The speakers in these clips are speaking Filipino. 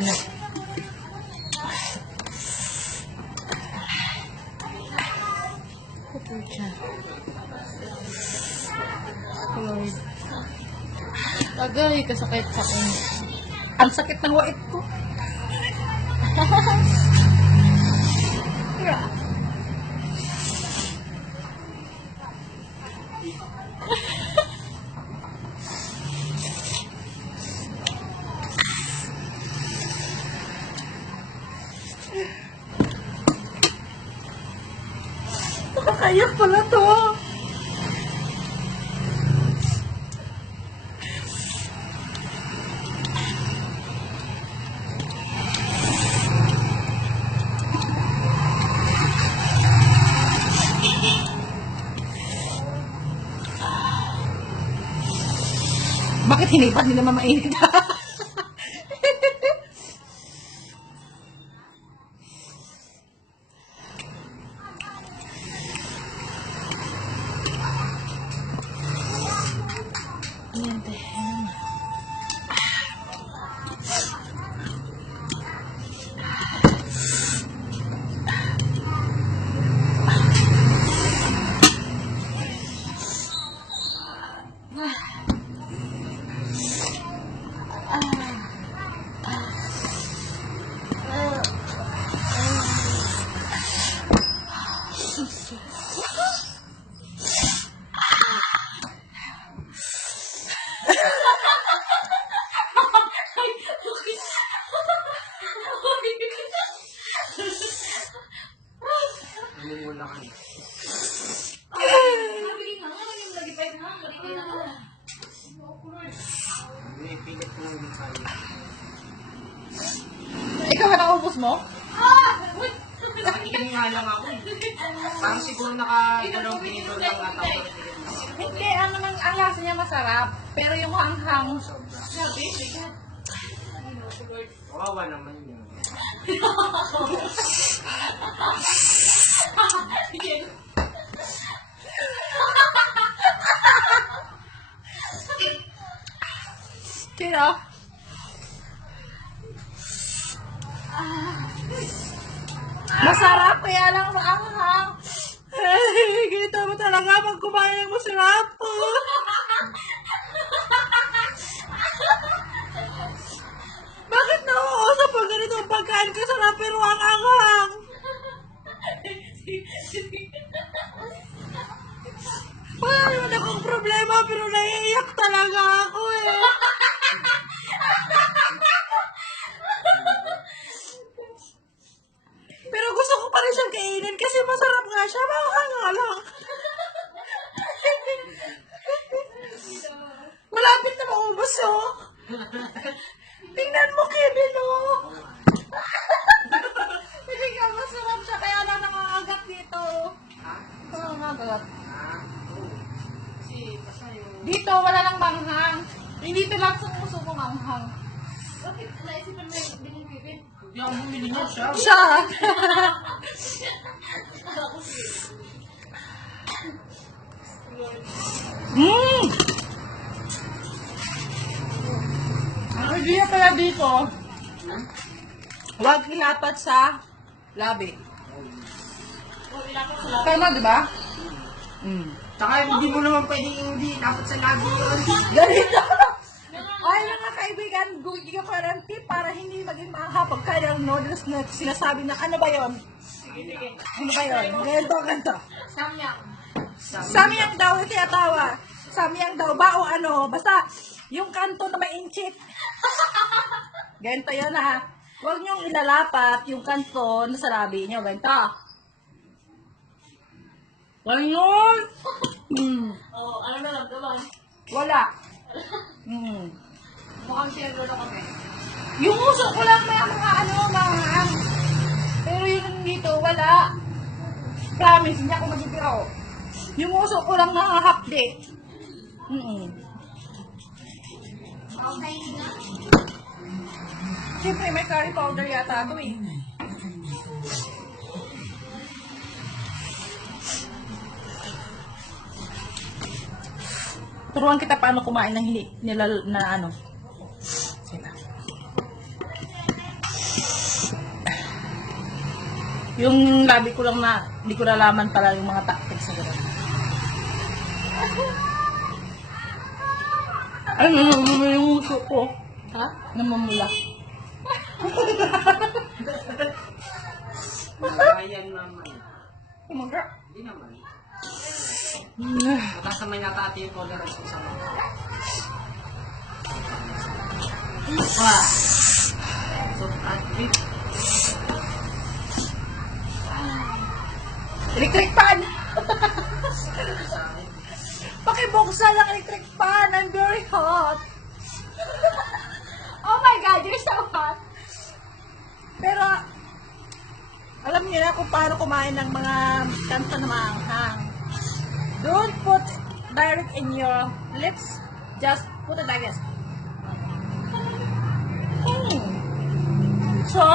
Ano? Pucha. Lord. Tagay, kasakit-sakit. Ang sakit ng wait ko. Yeah. Nakakayak pala to. Bakit hinipat? Hindi naman mainit. Ayan, ayan. Ikaw ba naubos mo? Hindi nga lang ako. Parang siguro nakagulong binidor lang ata ako. Hindi, ang lasa niya masarap. Pero yung hanghang. Kawawa naman yun. Sino? Masarap kaya lang maanghang. Ay, kita mo talaga pag kumain ng masarap. Bakit nauuso pag ganito ang pagkain kasarap pero ang anghang? Wala naman akong problema pero naiiyak talaga ako eh. Pero gusto ko pa rin siyang kainin kasi masarap nga siya. Makakanga lang. Malapit na maubos oh. Tingnan mo, Kevin oh. Hindi ka masarap siya kaya lang nangangagat dito. Nangangagat. Dito wala nang manghang. Hindi dito lang sumuso ko manghang. Bakit naisipan mo yung binibibin? Hindi ako bumili niya siya. Siya! Ang idea pala dito, huwag ilapat sa labi. Tama, di ba? Saka hindi mo naman pwedeng hindi dapat sa lagi yun. Ganito! Ay, mga kaibigan, gugi ka pa ng tip para hindi maging mahapag kaya ng noodles na sinasabi na ano ba yun? Ano ba yun? Ganito. Samyang. Samyang daw yung tinatawa. Samyang daw ba o ano? Basta yung kanto na mainchit. Ganito yun ha. Huwag niyong ilalapat yung kanto na sa labi niyo. Ganito. Ganyan. Oo, ano na lang naman? Wala. Mukhang sinagolo kami. Yung uso ko lang may mga mga pero yung dito, wala. Promise, hindi ako magigiraw. Yung uso ko lang nakahapde. Okay na. Siyempre, may curry powder yata ito eh. Turuan kita paano kumain ng hindi nila na ano. Sila. Yung labi ko lang na, hindi ko nalaman pala yung mga tactics na gano'n. Ay, namamula yung uso ko. Ha? Namamula. Ayan naman. Umaga. Hindi naman. Mataas naman yata ate yung tolerance ko sa mga. Wah. So, at least, Electric fan! Pakibuksan ang electric fan. I'm very hot. Oh my God, you're so hot. Pero, alam niyo na kung paano kumain ng mga kanto na maanghang. Don't put direct in your lips. Just put it like this. So,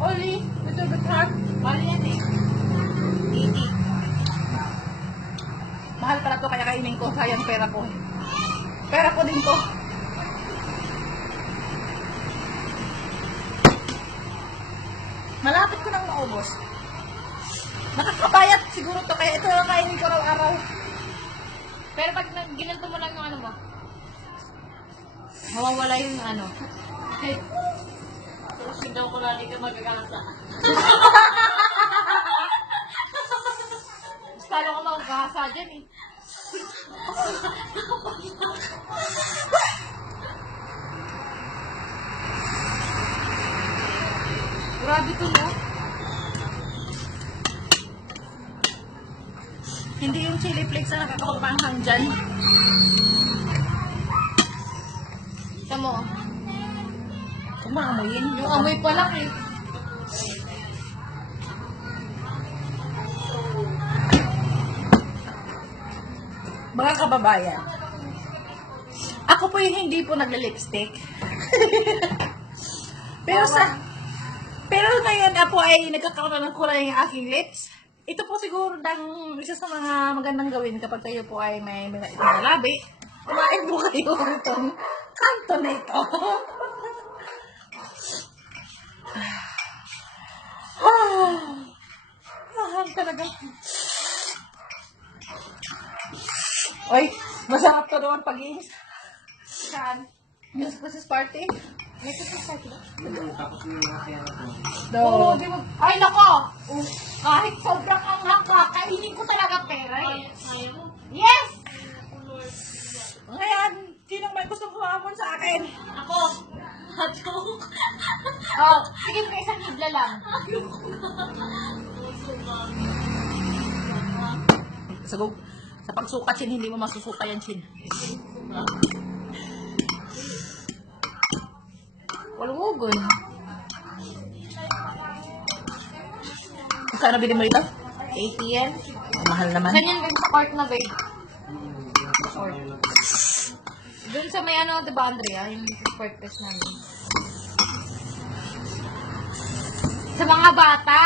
only little bit hot. Bali yan eh. Easy. Mahal pala to kaya kainin ko. Sayang pera ko. Pera ko din to. Malapit ko nang maubos. Nakakabayat siguro to kaya ito lang kainin ko araw-araw. Pero pag ginanto mo lang yung ano mo, mawawala yung ano. Tapos daw ko lali ka magagamit na. Lalo ko magkakasa dyan eh. Grabe to no? Hindi yung chili flakes na nakakapanghang dyan. Ito mo, Kung maamoyin. yung amoy pa lang eh. Mga kababayan, ako po yung hindi po nagla-lipstick. pero ngayon ako ay nagkakaroon ng kulay ng aking lips. Ito po siguro isa sa mga magandang gawin kapag kayo po ay may labi. Kumain po kayo itong kanto na ito. Mahal talaga. Oy, masarap to naman pag-iis. Saan? Yung Christmas party. May Christmas party ba? tapos yung mga kaya ko. Oo, di ba? Ay, nako! Kahit sobrang anghang ka, kainin ko talaga pera eh. Yes! Ngayon, sinong may gustong kumamon sa akin? Ako! Oh, sige mo isang hibla lang. Sa pagsukat, Chin, hindi mo masusuka yan, Chin. Walang ugon. Saan nabili mo ito? 80 yan. Mahal naman. Saan yan babe? Sa park na babe? Doon sa may ano, diba Andrea? Yung sport fest namin. Sa mga bata!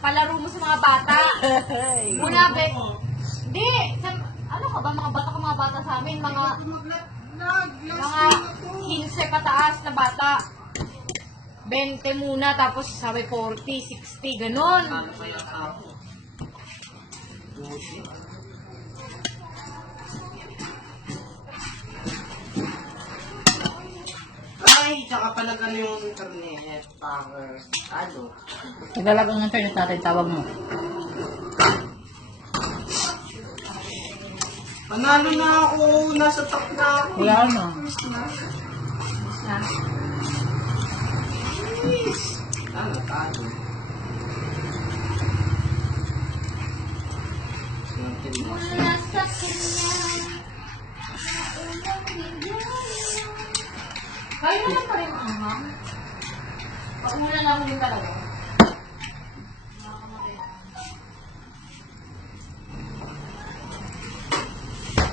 Palaro mo sa mga bata! Muna, babe. Hindi! Ano ka ba? Mga bata sa amin. Mga 15 pataas na bata. 20 muna, tapos sabi 40, 60, ganon. Ano ba yata ako? Ay, tsaka pala ano yung internet, power, ano? Nagalagang ng internet natin, tawag mo. Panalo na ako, nasa top na ako. Wala na. Na. Ano, talo. Nasa kanya. Kaya mo lang pa rin ang ahang. Pag muna lang din talaga.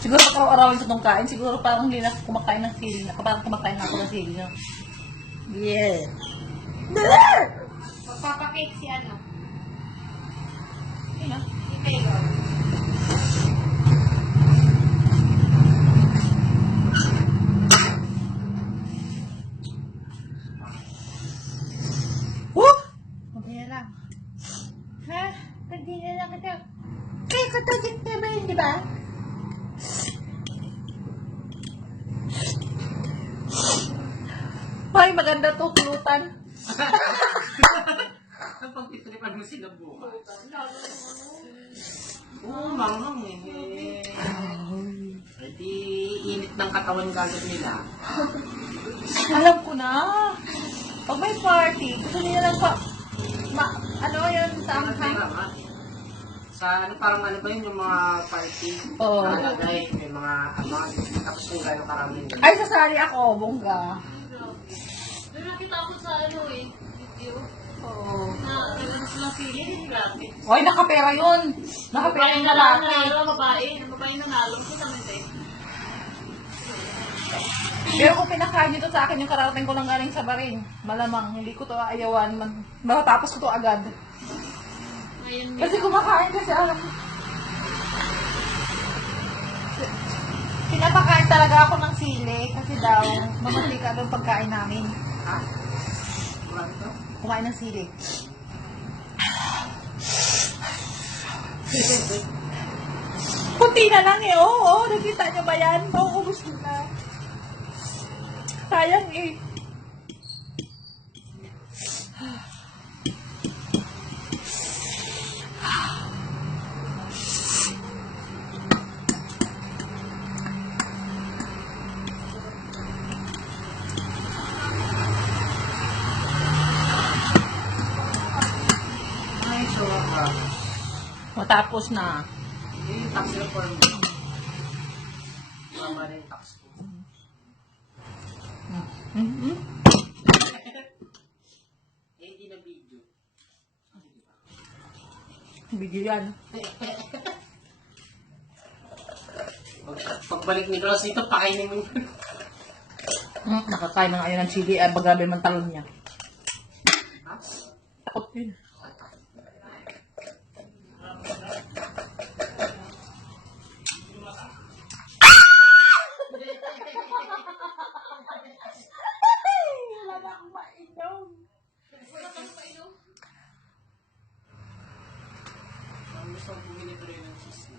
Siguro pag araw-arawan sa itong kain, siguro parang hindi na ako kumakain ng sili na. Parang kumakain na ako ng sili na. Yeah. Magpapakake si ano. Sino? Si Taylor. Woo! Mamaya lang. Diba yun, di ba? Hoy, maganda to, pulutan. Kapag titripan mo sila bukas. Oo, manghang eh. Di init ng katawan gagat nila. Alam ko na. Pag may party, gusto nila lang pa... ano yun sa anghang? Sa ano, parang ano ba yun, yung mga party? Oo. Nakalagay, may mga tapos kung gano'ng karami. Ay, sasali ako, bongga. Pero nakita ko sa ano eh, video. Oo. Na nilabas lang sili. Grabe. Hoy, nakapera yun. Nakapera yung lalaki. Nanalo, babae. Ang babae nanalo. Ito naman tayo. Pero kung pinakain nito sa akin, yung kararating ko lang galing sa barin, malamang, hindi ko to aayawan. Matapos ko to agad. Ngayon Kasi kumakain kasi alam. Pinapakain talaga ako ng sili kasi daw, mamantika daw pagkain namin. Ha? Marami to? Kumain ng sili. Kunti na lang eh, oo. Nakita niyo ba yan? Mauubos ko na. Sayang eh. Ay, sobra. Matapos na. Yung tax reform. Mama na yung tax ko. Mm-hmm. Eh, di na video. Video yan. Pagbalik ni Ross dito, pakainin mo yun. Nakakain na ngayon ng chili. Ay, bagabi man talon niya. Ha? Takot yun. Wala na akong mainom. Ang gusto kong bumili ko rin ng cheese.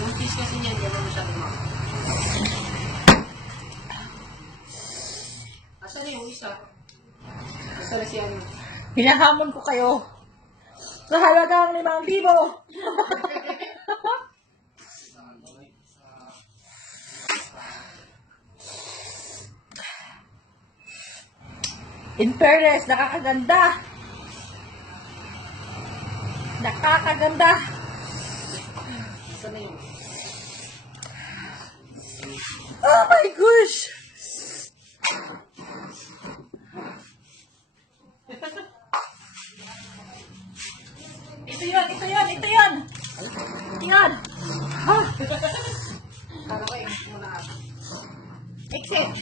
Yung cheese kasi niyan, yan ang masyadong mga. Asan na yung isa? Asan na si ano? Hinahamon ko kayo. Sa halagang 5,000. In fairness, nakakaganda. Nakakaganda. Asan na yung? Oh my gosh! Ito yun, ito yun, ito yun! Yan! Ha? Kala ko, muna ata. Exit!